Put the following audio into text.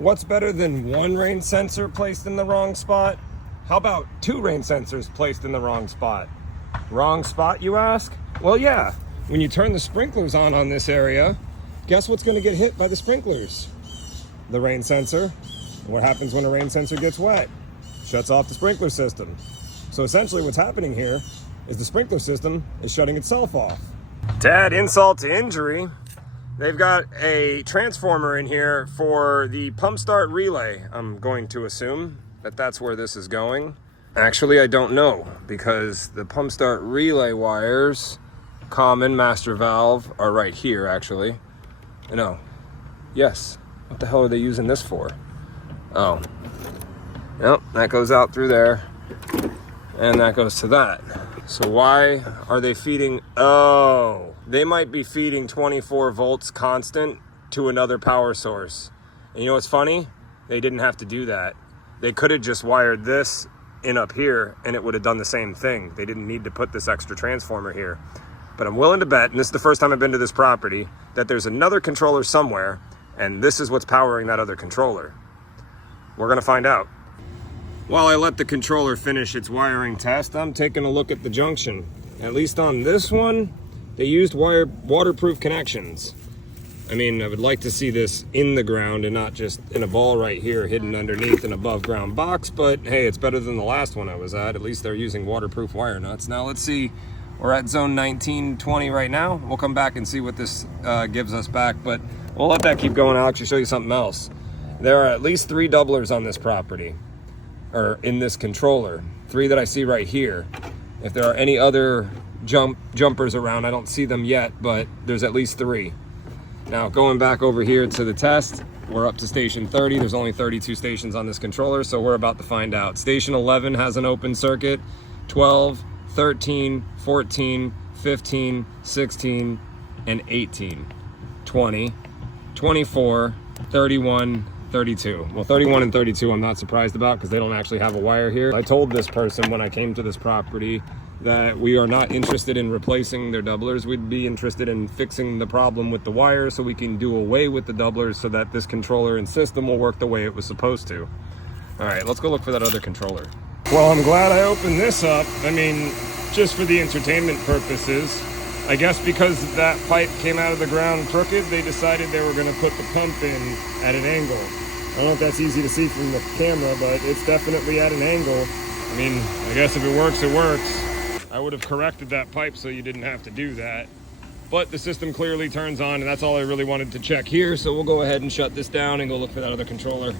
What's better than one rain sensor placed in the wrong spot? How about 2 rain sensors placed in the wrong spot? Wrong spot, you ask? Well, yeah. When you turn the sprinklers on this area, guess what's going to get hit by the sprinklers? The rain sensor. What happens when a rain sensor gets wet? Shuts off the sprinkler system. So essentially what's happening here is the sprinkler system is shutting itself off. To add insult to injury, they've got a transformer in here for the pump start relay. I'm going to assume that that's where this is going. Actually, I don't know, because the pump start relay wires, common master valve, are right here actually. No. Yes. What the hell are they using this for? Oh. Nope, that goes out through there. And that goes to that. So why are they feeding? Oh, they might be feeding 24 volts constant to another power source. And you know what's funny? They didn't have to do that. They could have just wired this in up here and it would have done the same thing. They didn't need to put this extra transformer here. But I'm willing to bet, and this is the first time I've been to this property, that there's another controller somewhere, and this is what's powering that other controller. We're gonna find out. While I let the controller finish its wiring test, I'm taking a look at the junction. At least on this one, they used waterproof connections. I mean, I would like to see this in the ground and not just in a ball right here hidden underneath an above ground box, but hey, it's better than the last one I was at. At least they're using waterproof wire nuts. Now let's see, we're at zone 1920 right now. We'll come back and see what this gives us back, but we'll let that keep going. I'll actually show you something else. There are at least 3 doublers on this property, or in this controller. 3 that I see right here. If there are any other jumpers around, I don't see them yet, but there's at least 3. Now going back over here to the test, we're up to station 30. There's only 32 stations on this controller, so we're about to find out. Station 11 has an open circuit, 12, 13, 14, 15, 16, and 18, 20, 24, 31, 32. Well, 31 and 32 I'm not surprised about because they don't actually have a wire here. I told this person when I came to this property that we are not interested in replacing their doublers. We'd be interested in fixing the problem with the wire so we can do away with the doublers so that this controller and system will work the way it was supposed to. All right, let's go look for that other controller. Well, I'm glad I opened this up. I mean, just for the entertainment purposes. I guess because that pipe came out of the ground crooked, they decided they were gonna put the pump in at an angle. I don't know if that's easy to see from the camera, but it's definitely at an angle. I mean, I guess if it works, it works. I would have corrected that pipe so you didn't have to do that. But the system clearly turns on, and that's all I really wanted to check here. So we'll go ahead and shut this down and go look for that other controller.